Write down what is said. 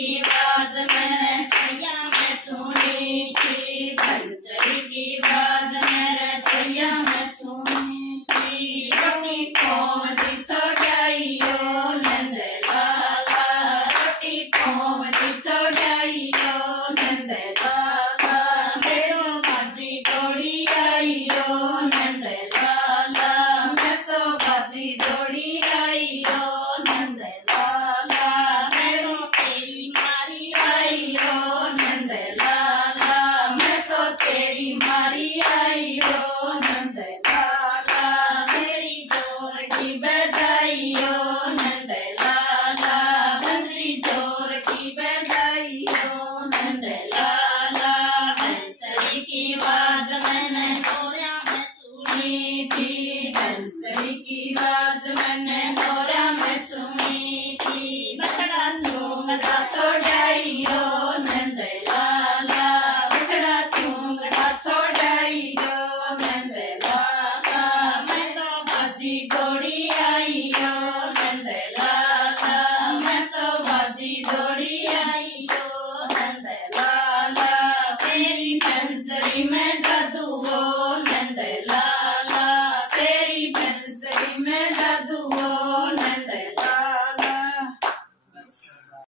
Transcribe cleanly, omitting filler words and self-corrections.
की आवाज मैंने सैया में सुनी थी, बंसरी की आवाज मैंने सैया में सुनी थी। रोटी पौंदी छोड़ाइयो नंद लाला, रोटी पौंदी छोड़ाइयो नंद लाला, मेरो बाजी दौड़ी आइयो नंद लाला, मैं तो बाजी दौड़ी आइयो नंद लाला, मेरो तेरी मारी आइयो नंद लाला, मैं तो तेरी मारी आइयो नंद लाला, तेरी जोर की बजाइयो नंद लाला, बंसी जोर की बजाइयो नंद लाला। बंसरी की आवाज मैंने नौरा में सुनी थी, बंसरी की आवाज मैंने नौरा में सुनी थी। बछड़ा चूंगड़ा छोड़ाइयो नंद लाला, बछड़ा चूंगड़ा छोड़ाइयो नंद लाला, मैं तो बाजी दौड़ी आइयो नंद लाला, मैं तो बाजी दौड़ी